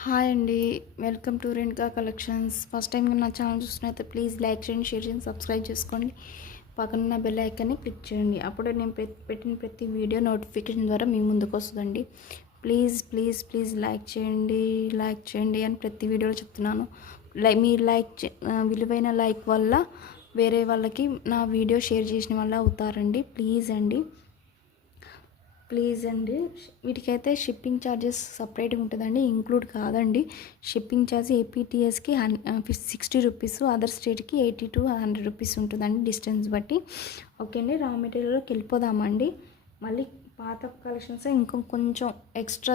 Hi అండి welcome to Renuka collections first time నా channel చూసినైతే ప్లీజ్ లైక్ చేయండి షేర్ చేయండి సబ్స్క్రైబ్ చేసుకోండి. పక్కన బెల్ ఐకాన్ని క్లిక్ చేయండి. అప్పుడే నేను పెట్టిన ప్రతి వీడియో నోటిఫికేషన్ ద్వారా మీ ముందుకు వస్తుందండి. ప్లీజ్ ప్లీజ్ ప్లీజ్ లైక్ చేయండి లైక్ చేయండి అని ప్రతి వీడియోలో చెప్తున్నాను. లై మీ లైక్ చే- విలువైన లైక్ వల్ల వేరే వాళ్ళకి నా వీడియో షేర్ చేసిన వల్ల అవుతారండి. ప్లీజ్ అండి ప్లీజ్ అండి. వీటికైతే షిప్పింగ్ ఛార్జెస్ సపరేట్గా ఉంటుందండి ఇంక్లూడ్ కాదండి. షిప్పింగ్ ఛార్జ్ ఏపీటీఎస్కి హన్ సిక్స్టీ రూపీస్ అదర్ స్టేట్కి ఎయిటీ టు హండ్రెడ్ రూపీస్ ఉంటుందండి డిస్టెన్స్ బట్టి. ఓకే అండి రా మెటీరియల్లోకి వెళ్ళిపోదామండి. మళ్ళీ పాత కలెక్షన్స్ ఇంకా కొంచెం ఎక్స్ట్రా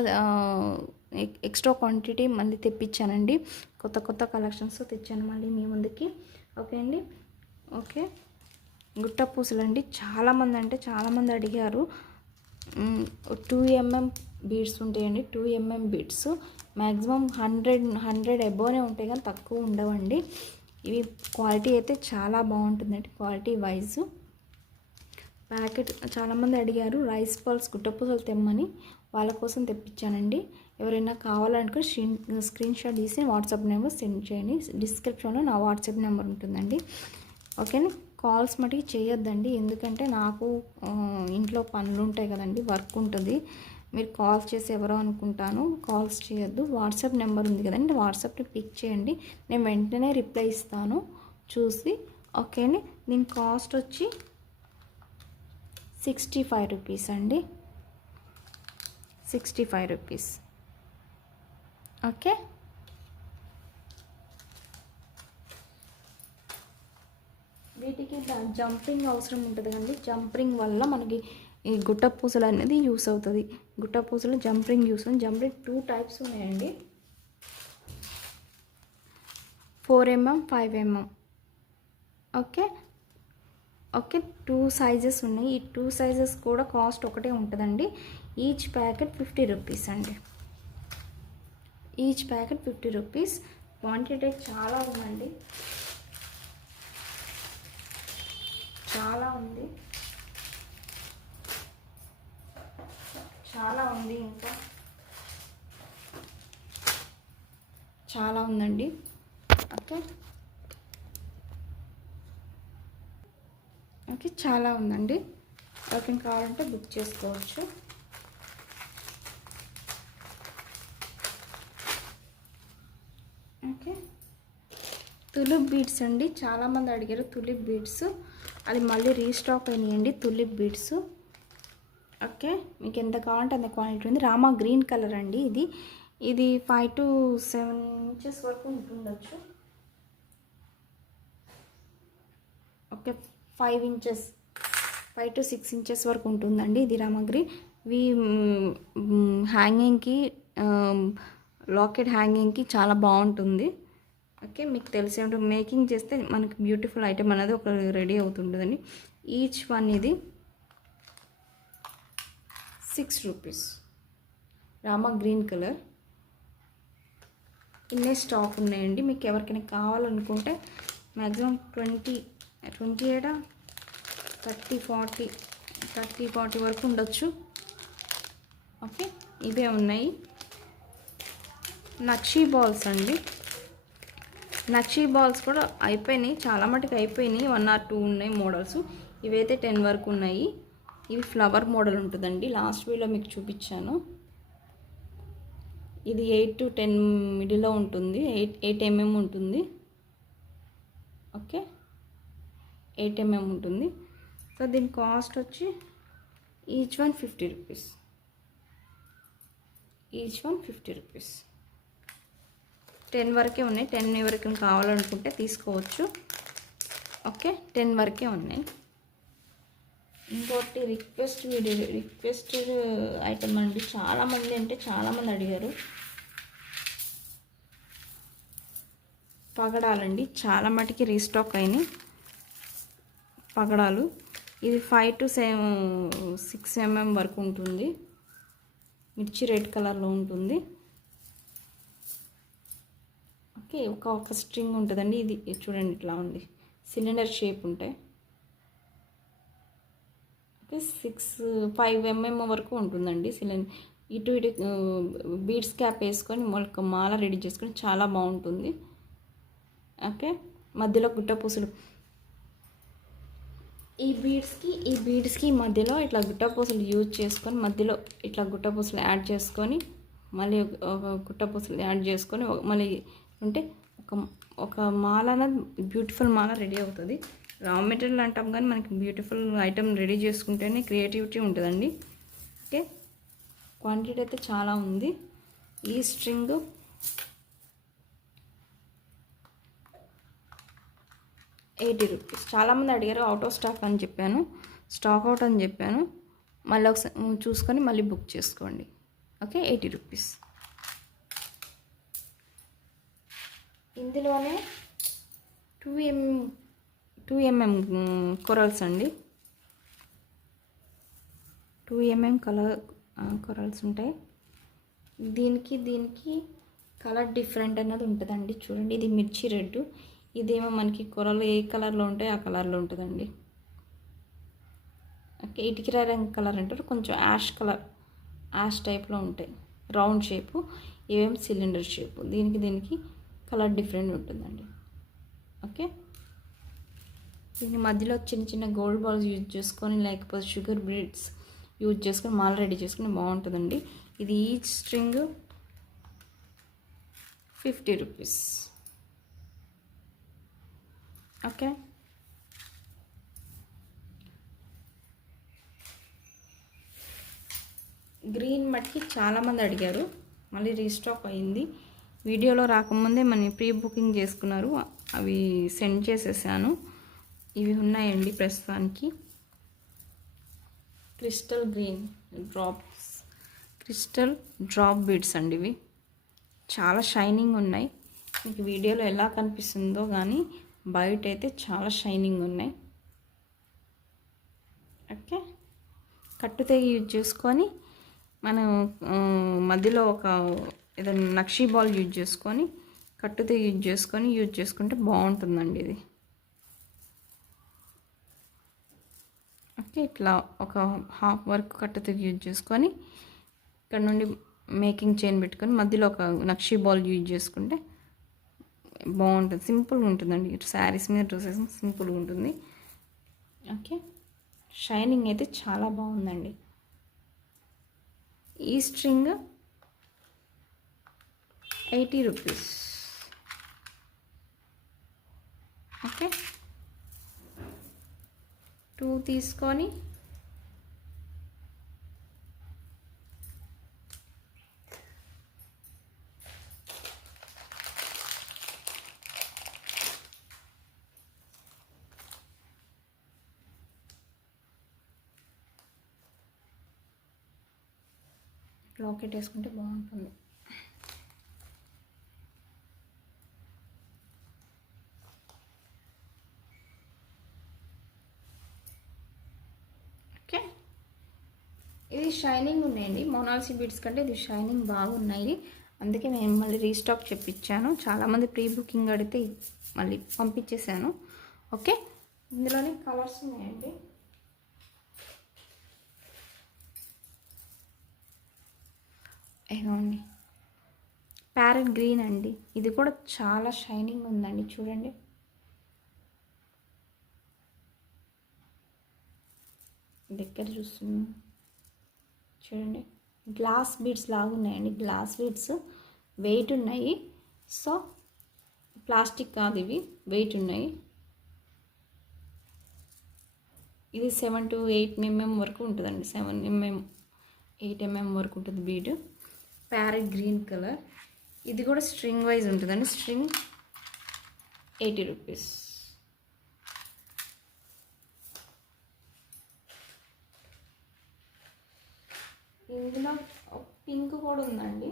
ఎక్స్ట్రా క్వాంటిటీ మళ్ళీ తెప్పించానండి. కొత్త కొత్త కలెక్షన్స్ తెచ్చాను మళ్ళీ మీ ముందుకి. ఓకే అండి. ఓకే. గుట్ట పూసలు అండి చాలామంది అంటే చాలామంది అడిగారు. టూ ఎంఎం బీడ్స్ ఉంటాయండి. Two mm beads maximum hundred hundred ఎబోనే ఉంటాయి కానీ తక్కువ ఉండవండి. ఇవి క్వాలిటీ అయితే చాలా బాగుంటుందండి క్వాలిటీ వైజ్. ప్యాకెట్ చాలామంది అడిగారు రైస్ బాల్స్ గుట్టపూసలు తెమ్మని వాళ్ళ కోసం తెప్పించానండి. ఎవరైనా కావాలనుకుని స్క్రీన్ స్క్రీన్ షాట్ తీసి వాట్సాప్ నెంబర్ సెండ్ చేయండి. డిస్క్రిప్షన్లో నా వాట్సాప్ నెంబర్ ఉంటుందండి. ఓకేనా? కాల్స్ మటుకి చేయొద్దండి. ఎందుకంటే నాకు ఇంట్లో పనులు ఉంటాయి కదండి వర్క్ ఉంటుంది మీరు కాల్స్ చేసి ఎవరో అనుకుంటాను కాల్స్ చేయొద్దు. వాట్సాప్ నెంబర్ ఉంది కదండి వాట్సాప్ని పిక్ చేయండి. నేను వెంటనే రిప్లై ఇస్తాను చూసి. ఓకే అండి దీని కాస్ట్ వచ్చి సిక్స్టీ ఫైవ్ రూపీస్ అండి. Sixty five rupees. ఓకే? వీటికి జంపింగ్ అవసరం ఉంటుంది కండి జంపింగ్ వల్ల మనకి ఈ గుట్ట పూసలు అనేది యూస్ అవుతుంది. గుట్ట పూసలు jumping use jumping two types ఉన్నాయండి. Four mm five mm. Okay? Okay two sizes ఉన్నాయి. ఈ టూ సైజెస్ కూడా కాస్ట్ ఒకటే ఉంటుందండి. ఈచ్ ప్యాకెట్ ఫిఫ్టీ రూపీస్ అండి. Each packet fifty rupees. Quantity చాలా ఉందండి. చాలా ఉంది. చాలా ఉంది ఇంకా. చాలా ఉందండి. ఓకే. ఓకే చాలా ఉందండి. ఎవరికైనా కావాలంటే బుక్ చేసుకోవచ్చు. ఓకే. తులిప్ బీడ్స్ అండి. చాలామంది అడిగారు తులిప్ బీడ్స్. అది మళ్ళీ రీస్టాక్ అయినాయండి తులిప్ బీడ్స్ ఓకే మీకు ఎంత కావాలంటే అంత క్వాలిటీ ఉంది. రామా గ్రీన్ కలర్ అండి ఇది. ఇది ఫైవ్ టు సెవెన్ ఇంచెస్ వరకు ఉంటుండొచ్చు. Okay five inches five to six inches వరకు ఉంటుందండి ఇది రామగ్రి ఇవి హ్యాంగింగ్కి లాకెట్ హ్యాంగింగ్కి చాలా బాగుంటుంది. ఓకే మీకు తెలిసే ఉంటుంది మేకింగ్ చేస్తే మనకి బ్యూటిఫుల్ ఐటెం అనేది ఒక రెడీ అవుతుంటుందండి. ఈచ్ వన్ ఇది six rupees. Rama green colour. ఇన్నే స్టాక్ ఉన్నాయండి. మీకు ఎవరికైనా కావాలనుకుంటే మ్యాక్సిమం ట్వంటీ ట్వంటీ ఏడా? థర్టీ ఫార్టీ థర్టీ ఫార్టీ వరకు ఉండొచ్చు. ఓకే ఇవే ఉన్నాయి. నక్షీ బాల్స్ అండి. నక్షీ బాల్స్ కూడా అయిపోయినాయి. చాలా మటుకు అయిపోయినాయి. వన్ ఆర్ టూ ఉన్నాయి మోడల్స్ ఇవైతే టెన్ వరకు ఉన్నాయి. ఇవి ఫ్లవర్ మోడల్ ఉంటుందండి. లాస్ట్ వీలో మీకు చూపించాను. ఇది ఎయిట్ టు టెన్ మిడిల్లో ఉంటుంది. ఎయిట్ ఎయిట్ ఎంఎం ఉంటుంది. ఓకే ఎయిట్ ఎంఎం ఉంటుంది. సో దీని కాస్ట్ వచ్చి each one fifty rupees each one fifty rupees ten వరకే ఉన్నాయి. టెన్ వరకు కావాలనుకుంటే తీసుకోవచ్చు. ఓకే టెన్ వరకే ఉన్నాయి. ఇంకోటి రిక్వెస్ట్ వీడియో రిక్వెస్ట్ ఐటమ్ అండి. చాలామంది అంటే చాలామంది అడిగారు. పగడాలండి. చాలా మటుకి రీస్టాక్ అయినాయి. పగడాలు. ఇది five to seven six MM వరకు ఉంటుంది. మిర్చి రెడ్ కలర్లో ఉంటుంది. ఓకే ఒక ఒక స్ట్రింగ్ ఉంటుందండి. ఇది చూడండి ఇట్లా ఉంది. సిలిండర్ షేప్ ఉంటాయి ఓకే సిక్స్ ఫైవ్ ఎంఎం వరకు ఉంటుందండి సిలిండర్ ఇటు ఇటు బీడ్స్ క్యాప్ వేసుకొని మొలక మాల రెడీ చేసుకొని చాలా బాగుంటుంది. ఓకే? మధ్యలో గుట్ట పూసలు. ఈ బీడ్స్కి ఈ బీడ్స్కి మధ్యలో ఇట్లా గుట్ట పూసలు యూజ్ చేసుకొని మధ్యలో ఇట్లా గుట్ట పూసలు యాడ్ చేసుకొని మళ్ళీ ఒక- గుట్ట పూసలు యాడ్ చేసుకొని మళ్ళీ ఉంటే ఒక ఒక మాల అనేది బ్యూటిఫుల్ మాల రెడీ అవుతుంది. రా మెటీరియల్ అంటాం కానీ మనకి బ్యూటిఫుల్ ఐటమ్ రెడీ చేసుకుంటేనే క్రియేటివిటీ ఉంటుందండి. ఓకే క్వాంటిటీ అయితే చాలా ఉంది. ఈ స్ట్రింగ్ ఎయిటీ రూపీస్ చాలామంది అడిగారు అవుట్ ఆఫ్ స్టాక్ అని చెప్పాను. స్టాక్ అవుట్ అని చెప్పాను. మళ్ళీ ఒకసారి చూసుకొని మళ్ళీ బుక్ చేసుకోండి. ఓకే ఎయిటీ రూపీస్ ఇందులోనే two M two MM corals అండి. టూ ఎంఎం కలర్ కొరల్స్ ఉంటాయి. దీనికి దీనికి కలర్ డిఫరెంట్ అన్నది ఉంటుందండి. చూడండి ఇది మిర్చి రెడ్ ఇదేమో మనకి కొరలు ఏ కలర్లో ఉంటాయో ఆ కలర్లో ఉంటుందండి. ఓకే ఇటుకిరా రంగు కలర్ అంటారు. కొంచెం యాష్ కలర్ యాష్ టైప్లో ఉంటాయి. రౌండ్ షేపు ఇవేం సిలిండర్ షేపు. దీనికి దీనికి కలర్ డిఫరెంట్ ఉంటుందండి. ఓకే? దీని మధ్యలో చిన్న చిన్న గోల్డ్ బాల్స్ యూజ్ చేసుకొని లేకపోతే షుగర్ బ్రిడ్స్ యూజ్ చేసుకొని మాల రెడీ చేసుకుని బాగుంటుందండి. ఇది each string fifty rupees. Okay? Green మట్టికి చాలామంది అడిగారు. మళ్ళీ రీస్టాక్ అయింది. వీడియోలో రాకముందే మన ప్రీ బుకింగ్ చేసుకున్నారు. అవి సెండ్ చేసేసాను. ఇవి ఉన్నాయండి ప్రస్తుతానికి. Crystal green drops. Crystal drop beads అండి ఇవి. చాలా షైనింగ్ ఉన్నాయి. మీకు వీడియోలో ఎలా కనిపిస్తుందో కానీ బయట అయితే చాలా షైనింగ్ ఉన్నాయి. ఓకే. కట్టుతెగి యూజ్ చేసుకొని మనం మధ్యలో ఒక ఏదైనా నక్షీ బాల్ యూజ్ చేసుకొని కట్టుతో యూజ్ చేసుకొని యూజ్ చేసుకుంటే బాగుంటుందండి ఇది. ఓకే ఇట్లా ఒక హాఫ్ వర్క్ కట్టుతో యూజ్ చేసుకొని ఇక్కడ నుండి మేకింగ్ చైన్ పెట్టుకొని మధ్యలో ఒక నక్షీ బాల్ యూజ్ చేసుకుంటే బాగుంటుంది. సింపుల్గా ఉంటుందండి. ఇటు శారీస్ మీద డ్రెస్సెస్ సింపుల్గా ఉంటుంది. ఓకే షైనింగ్ అయితే చాలా బాగుందండి. ఈ string eighty rupees. Okay. Two తీసుకొని లాకెట్ వేసుకుంటే బాగుంటుంది ఓకే ఇది షైనింగ్ ఉన్నాయండి. మొనాల్సీ బీడ్స్ కంటే ఇది షైనింగ్ బాగున్నాయి. అందుకే నేను మళ్ళీ రీస్టాక్ చెప్పించాను. చాలామంది ప్రీ బుకింగ్ అడిగితే మళ్ళీ పంపించేశాను. ఓకే? ఇందులోనే కలర్స్ ఉన్నాయండి. ఇదిగోండి. ప్యారెట్ గ్రీన్ అండి. ఇది కూడా చాలా షైనింగ్ ఉందండి. చూడండి. దగ్గర చూస్తున్నాను చూడండి. గ్లాస్ బీడ్స్ లాగా ఉన్నాయండి. గ్లాస్ బీడ్స్ వెయిట్ ఉన్నాయి. సో ప్లాస్టిక్ కాదు ఇవి. వెయిట్ ఉన్నాయి. ఇది సెవెన్ టు ఎయిట్ ఎంఎం వరకు ఉంటుందండి. సెవెన్ ఎంఎం ఎయిట్ ఎంఎం వరకు ఉంటుంది బీడ్ ప్యారెట్ గ్రీన్ కలర్ ఇది కూడా స్ట్రింగ్ వైజ్ ఉంటుందండి. స్ట్రింగ్ ఎయిటీ రూపీస్ ఇందులో పింక్ కూడా ఉందండి.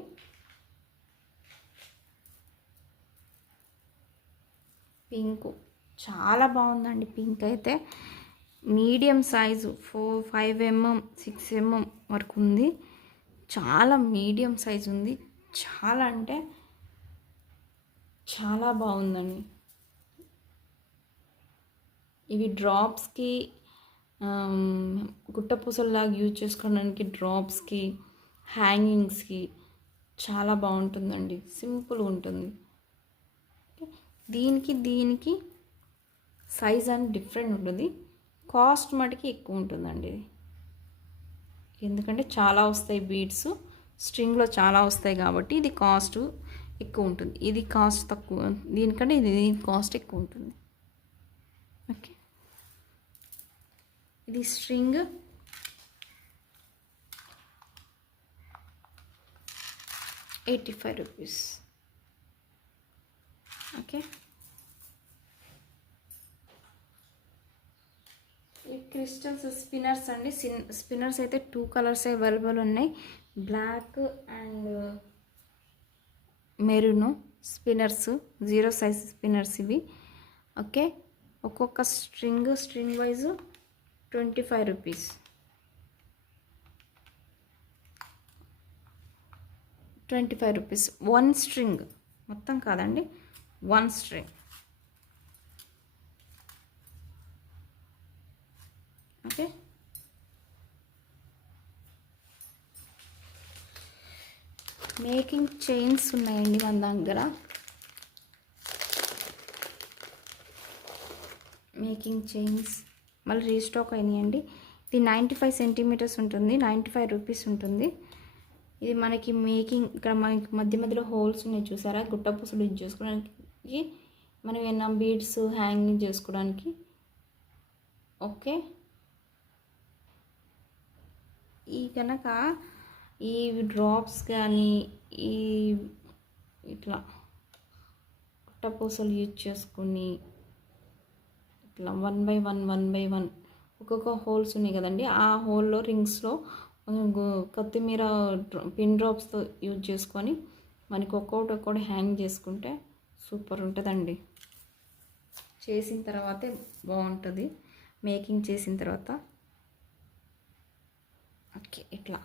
పింక్. చాలా బాగుందండి పింక్ అయితే. Medium size four five mm six mm వరకు ఉంది. చాలా మీడియం సైజు ఉంది. చాలా అంటే చాలా బాగుందండి. ఇవి డ్రాప్స్కి గుట్టపూసల్లాగా యూజ్ చేసుకోవడానికి డ్రాప్స్కి హ్యాంగింగ్స్కి చాలా బాగుంటుందండి. సింపుల్ ఉంటుంది. దీనికి దీనికి సైజ్ అని డిఫరెంట్ ఉంటుంది. కాస్ట్ మటుకి ఎక్కువ ఉంటుందండి ఇది. ఎందుకంటే చాలా వస్తాయి బీడ్స్ స్ట్రింగ్లో చాలా వస్తాయి కాబట్టి ఇది కాస్ట్ ఎక్కువ ఉంటుంది. ఇది కాస్ట్ తక్కువ దీనికంటే ఇది దీని కాస్ట్ ఎక్కువ ఉంటుంది ఓకే ఇది string. Eighty five rupees. Okay. ఈ క్రిస్టల్స్ స్పిన్నర్స్ అండి. స్పిన్నర్స్ అయితే టూ కలర్స్ అవైలబుల్ ఉన్నాయి. Black and maroon spinners zero size spinners ఇవి. ఓకే. ఒక్కొక్క string string wise twenty five rupees. Twenty five rupees. One string మొత్తం కాదండి. One string okay making chains ఉన్నాయండి మన దగ్గర. మేకింగ్ చైన్స్ మళ్ళీ రీస్టాక్ అయినాయండి. ఇది నైంటీ ఫైవ్ సెంటీమీటర్స్ ఉంటుంది నైంటీ ఫైవ్ రూపీస్ ఉంటుంది. ఇది మనకి మేకింగ్ ఇక్కడ మనకి మధ్య మధ్యలో హోల్స్ ఉన్నాయి చూసారా? గుట్టపూసలు యూజ్ చేసుకోవడానికి మనం ఏమైనా బీడ్స్ హ్యాంగింగ్ చేసుకోవడానికి. ఓకే. ఈ కనుక ఈ డ్రాప్స్ కానీ ఈ ఇట్లా గుట్టపూసలు యూజ్ చేసుకొని ఇట్లా one by one one by one ఒక్కొక్క హోల్స్ ఉన్నాయి కదండి. ఆ హోల్లో రింగ్స్లో కొత్తిమీర పిన్ డ్రాప్స్తో యూజ్ చేసుకొని మనకి ఒక్కొక్కటి ఒక్కొక్కటి హ్యాంగ్ చేసుకుంటే సూపర్ ఉంటుందండి. చేసిన తర్వాతే బాగుంటుంది. మేకింగ్ చేసిన తర్వాత ఓకే ఇట్లా.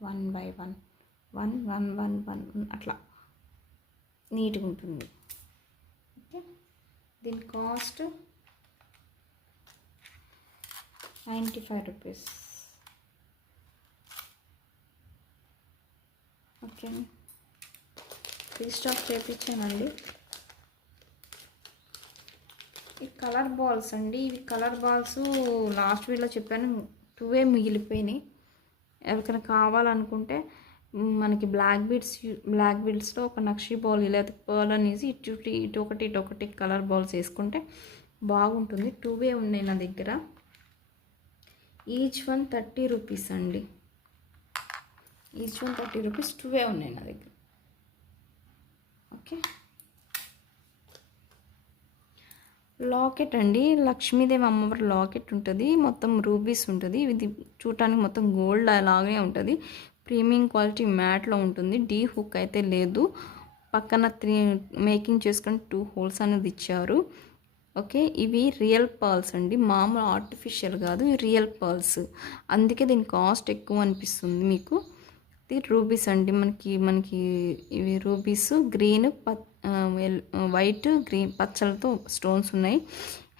One by one one one one one అట్లా. నీట్గా ఉంటుంది. ఓకే. దీని cost ninety five rupees. Okay. Restock చేయించానండి ఈ కలర్ బాల్స్ అండి. ఇవి కలర్ బాల్స్ లాస్ట్ వీడియోలో చెప్పాను టూవే మిగిలిపోయినాయి. ఎవరికైనా కావాలనుకుంటే మనకి బ్లాక్ బీడ్స్ బ్లాక్ బీడ్స్లో ఒక నక్షి బాల్ ఇలా బాల్ అనేసి ఇటు ఇటు ఒకటి ఇటు ఒకటి కలర్ బాల్స్ వేసుకుంటే బాగుంటుంది. టూవే ఉన్నాయి నా దగ్గర. ఈచ్ వన్ థర్టీ రూపీస్ అండి. Each one thirty rupees two way ఉన్నాయి నా దగ్గర. ఓకే. లాకెట్ అండి. లక్ష్మీదేవి అమ్మవారి లాకెట్ ఉంటుంది. మొత్తం రూబీస్ ఉంటుంది. ఇది చూడటానికి మొత్తం గోల్డ్ అలాగే ఉంటుంది. ప్రీమియం క్వాలిటీ మ్యాట్లో ఉంటుంది. డీ హుక్ అయితే లేదు. పక్కన త్రీ మేకింగ్ చేసుకొని టూ హోల్స్ అనేది ఇచ్చారు. ఓకే? ఇవి రియల్ పర్ల్స్ అండి. మామూలు ఆర్టిఫిషియల్ కాదు రియల్ పర్ల్స్. అందుకే దీని కాస్ట్ ఎక్కువ అనిపిస్తుంది మీకు. ఇది రూబీస్ అండి. మనకి మనకి ఇవి రూబీస్ గ్రీన్ వైట్ గ్రీన్ పచ్చలతో స్టోన్స్ ఉన్నాయి.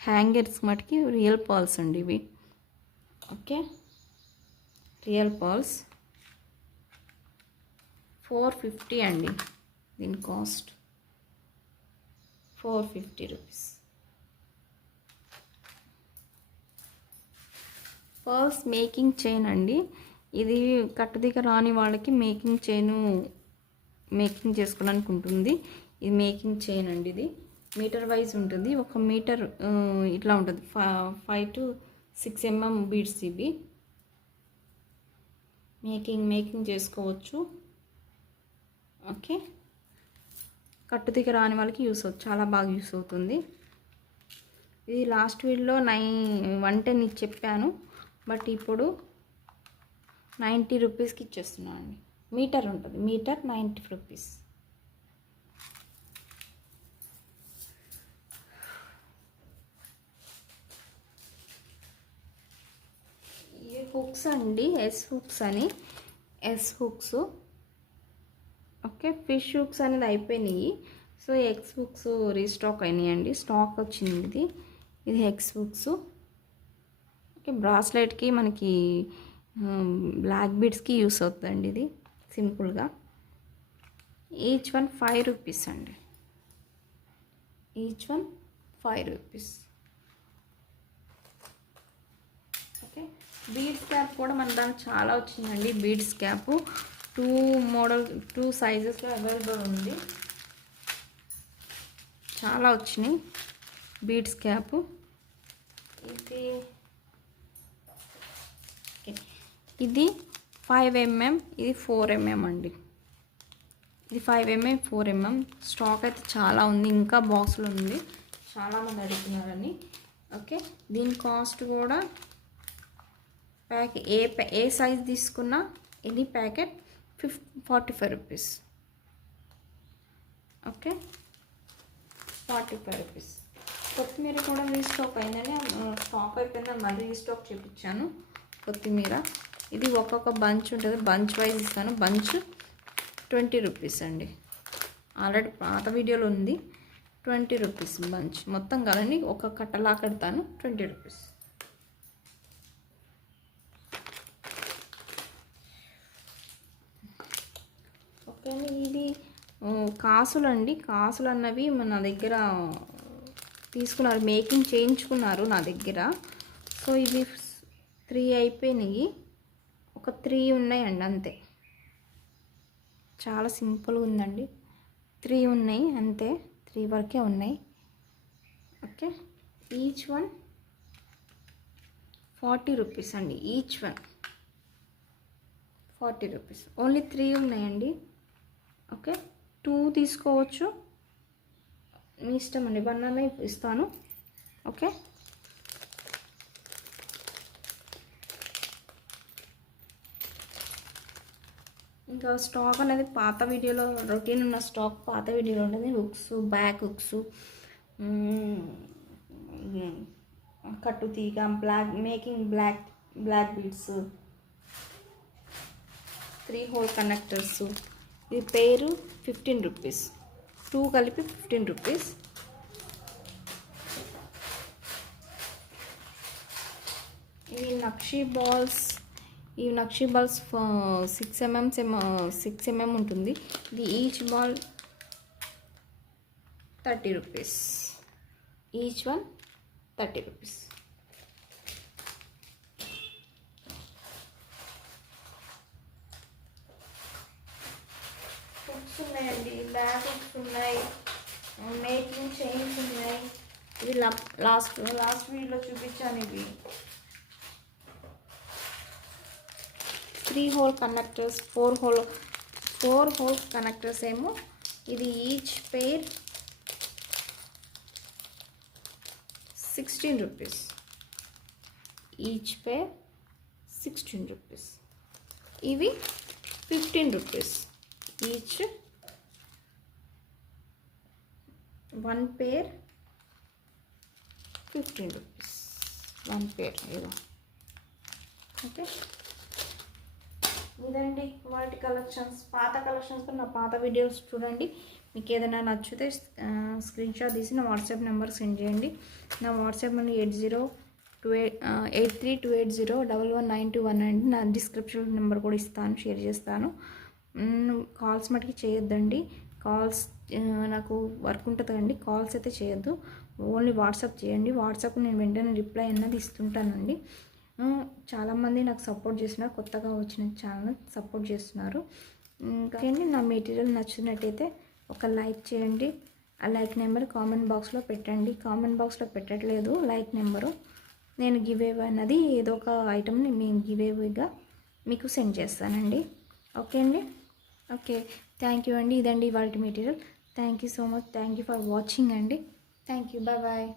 హ్యాంగర్స్ మటుకి రియల్ పాల్స్ అండి ఇవి. Okay? Real pearls four fifty అండి దీని cost. Four fifty rupees. Purse making chain అండి. ఇది కట్టుదిగ రాని వాళ్ళకి మేకింగ్ చైన్ మేకింగ్ చేసుకోవడానికి ఉంటుంది ఇది మేకింగ్ చైన్ అండి ఇది. మీటర్ వైజ్ ఉంటుంది. ఒక మీటర్ ఇట్లా ఉంటుంది. Five to six MM beads ఇవి. మేకింగ్ మేకింగ్ చేసుకోవచ్చు. ఓకే కట్టుదిగ రాని వాళ్ళకి యూస్ అవుతుంది. చాలా బాగా యూస్ అవుతుంది. ఇది లాస్ట్ వీడియోలో నైన్ వన్ టెన్ ఇది చెప్పాను. బట్ ఇప్పుడు నైంటీ రూపీస్కి ఇచ్చేస్తున్నాను అండి. మీటర్ ఉంటుంది. Metre ninety rupees. ఈ హుక్స్ అండి. ఎస్ హుక్స్ అని. S hooks. Okay fish hooks అనేది అయిపోయినాయి. సో ఎక్స్ హుక్స్ రీస్టాక్ అయినాయి అండి స్టాక్ వచ్చింది ఇది. ఇది బుక్స్ బ్రాస్లెట్కి మనకి బ్లాక్ బీడ్స్కి యూస్ అవుతుందండి ఇది సింపుల్గా ఈచ్ వన్ ఫైవ్ రూపీస్ అండి. Each one five rupees okay beads cap కూడా మన దానికి చాలా వచ్చిందండి. Beads cap two model two సైజెస్లో available ఉంది. చాలా వచ్చినాయి. బీడ్స్ క్యాప్ ఇది ఓకే. ఇది ఫైవ్ ఎంఎం ఇది ఫోర్ ఎంఎం అండి. ఇది five MM four MM stock అయితే చాలా ఉంది ఇంకా బాక్స్లో ఉంది. చాలామంది అడుగుతున్నారని. ఓకే దీని కాస్ట్ కూడా ప్యాక్ ఏ ఏ సైజ్ తీసుకున్నా ఇది ప్యాకెట్ ఫిఫ్ forty five rupees okay forty five rupees కొత్తిమీర కూడా రీస్టాక్ అయిందని స్టాక్ అయిపోయిందని మళ్ళీ రీస్టాక్ చూపించాను. కొత్తిమీర. ఇది ఒక్కొక్క బంచ్ ఉంటుంది. బంచ్ వైజ్ ఇస్తాను. బంచ్ ట్వంటీ రూపీస్ అండి. ఆల్రెడీ పాత వీడియోలో ఉంది. Twenty rupees bunch. మొత్తం కలని ఒక కట్టలా కడతాను. Twenty rupees. ఓకే అండి. ఇది కాసులు అండి. కాసులు అన్నవి నా దగ్గర తీసుకున్నారు. మేకింగ్ చేయించుకున్నారు నా దగ్గర. సో ఇవి త్రీ అయిపోయినాయి. ఒక త్రీ ఉన్నాయండి అంతే. చాలా సింపుల్గా ఉందండి. త్రీ ఉన్నాయి అంతే. త్రీ వరకే ఉన్నాయి. Okay. Each one forty rupees అండి. Each one forty rupees. Only three ఉన్నాయండి. ఓకే. టూ తీసుకోవచ్చు. మీ ఇష్టం అండి. వన్ అనే ఇస్తాను. ఓకే. ఇంకా స్టాక్ అనేది పాత వీడియోలో రొటీన్ ఉన్న స్టాక్ పాత వీడియోలో ఉంటుంది హుక్స్ బ్యాక్ హుక్స్ కట్టు తీగ black making black black beads three hole connectors. ఇది పేరు ఫిఫ్టీన్ రూపీస్. టూ కలిపి ఫిఫ్టీన్ రూపీస్. ఇవి నక్షి బాల్స్. ఈ నక్షి balls six MM six MM ఉంటుంది. ఇది each ball thirty rupees each one thirty rupees hooks ఉన్నాయండి బ్యాక్ హుక్స్ ఉన్నాయి మేకింగ్ చైన్స్ ఉన్నాయి. ఇది లాస్ట్ లాస్ట్ వీడియోలో చూపించాను ఇవి. Three hole connectors four hole four hole connectors ఏమో. ఇది each pair sixteen rupees. Each pair sixteen rupees. ఇవి fifteen rupees. Each one pair fifteen rupees. One pair ఇదో ఓకే? ఇదండి వాటి కలెక్షన్స్ పాత కలెక్షన్స్ నా పాత వీడియోస్ చూడండి. మీకు ఏదైనా నచ్చితే స్క్రీన్ షాట్ తీసి నా వాట్సాప్ నెంబర్ సెండ్ చేయండి. నా వాట్సాప్ నుండి eight zero two eight eight three two eight zero double one nine two one అండి. నా డిస్క్రిప్షన్ నెంబర్ కూడా ఇస్తాను షేర్ చేస్తాను. కాల్స్ మటుకి చేయొద్దండి. కాల్స్ నాకు వర్క్ ఉంటుంది కండి కాల్స్ అయితే చేయొద్దు. ఓన్లీ వాట్సాప్ చేయండి. వాట్సాప్ నేను వెంటనే రిప్లై అన్నది ఇస్తుంటానండి. చాలామంది నాకు సపోర్ట్ చేస్తున్నారు కొత్తగా వచ్చిన ఛానల్ సపోర్ట్ చేస్తున్నారు. ఇంకా నా మెటీరియల్ నచ్చినట్టయితే ఒక లైక్ చేయండి. ఆ లైక్ నెంబర్ కామెంట్ బాక్స్లో పెట్టండి. కామెంట్ బాక్స్లో పెట్టట్లేదు లైక్ నెంబరు. నేను గివ్ అవే అన్నది ఏదో ఒక ఐటమ్ని మేము గివ్ అవేగా మీకు సెండ్ చేస్తానండి. ఓకే అండి? ఓకే థ్యాంక్ యూ అండి. ఇదండి ఇవాళ material. Thank you so much. Thank you for watching అండి. Thank you. Bye bye.